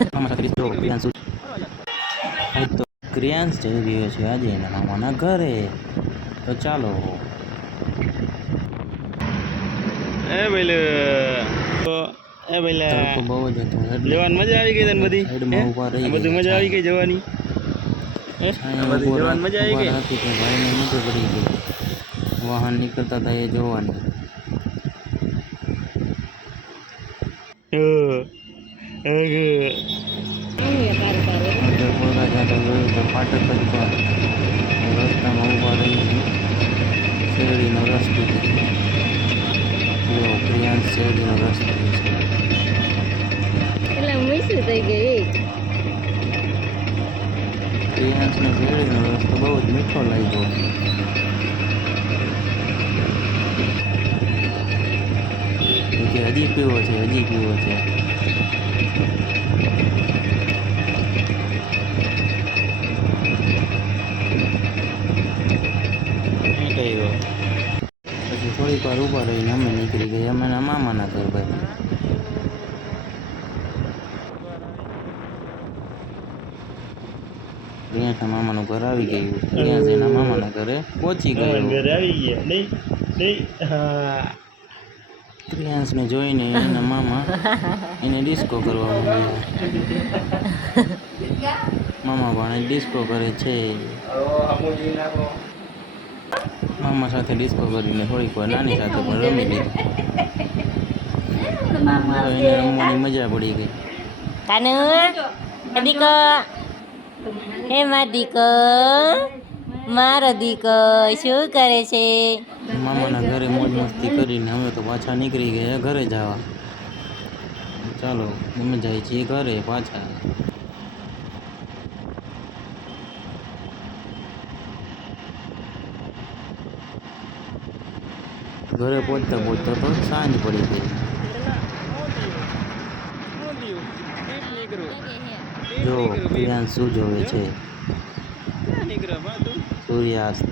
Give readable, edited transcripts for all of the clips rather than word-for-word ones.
મામા સાથે જો ક્રિયાંશ તો ક્રિયાંશ જઈ રહ્યો છે આજે એના મામાના ઘરે. તો ચાલો. એ ભાઈ એ તડકો બહુ જ હતો એટલે જવાની મજા આવી ગઈ તને બધી સાઈડમાં ઊભા રહી આ બધું ગયા. મજા આવી ગઈ જવાની આ બધી જવાની મજા આવી ગઈ. હતી કે ભાઈને નજર પડી ગઈ. વાહન નીકળતા હતા એ જોવાની. ફાટક જ પર રસ્તામાં ઊભા રહીને શેરડીનો રસ પીધો. જો પ્રિયાંશ શેરડીનો રસ પીવે છે. પ્રિયાંશને શેરડીનો રસ તો બહુ જ મીઠો લાગ્યો. કે હજી પીવો છે, હજી પીવો છે. પછી થોડીક વાર ઊભા રહીને અમે નીકળી ગયા અમે મામાના ઘર બાજુ. પ્રિયાંશના મામાનું ઘર આવી ગયું. પ્રિયાંશ એના મામાના ઘરે પહોંચી ગયો. પ્રિયાંશને જોઈને એના મામા એને ડિસ્કો કરવા માંડ્યા. મામા પણ ડિસ્કો કરે છે. મામા સાથે ડિસ્કો કરીને થોડીક વાર નાની સાથે પણ રમી લીધું. એને રમવાની મજા પડી ગઈ. કાનુ દીકો હે માર દીકો મારો દીકો શું કરે છે? મામાના ઘરે મોજ મસ્તી કરીને અમે તો પાછા નીકળી ગયા ઘરે જવા. ચાલો અમે જાય છીએ ઘરે પાછા. ઘરે પહોંચતા પહોંચતા તો સાંજ પડી ગઈ. જો પ્રિયાંશ શું જોવે છે? સૂર્યાસ્ત.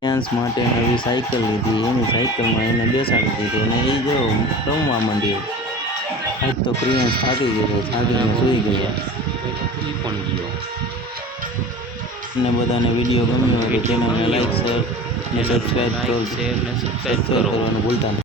પ્રિયાંશ માટે નવી સાયકલ લીધી. એની સાયકલમાં એને બેસાડી દીધો અને એ જો રમવા માંડ્યો. આજ તો પ્રિયાંશ થાકી ગયો, થાકીને સૂઈ ગયો. અને બધાને વિડીયો ગમ્યો હોય તો ચેનલને લાઈક, શેર અને સબસ્ક્રાઈબ કરવાનું ભૂલતા નહીં.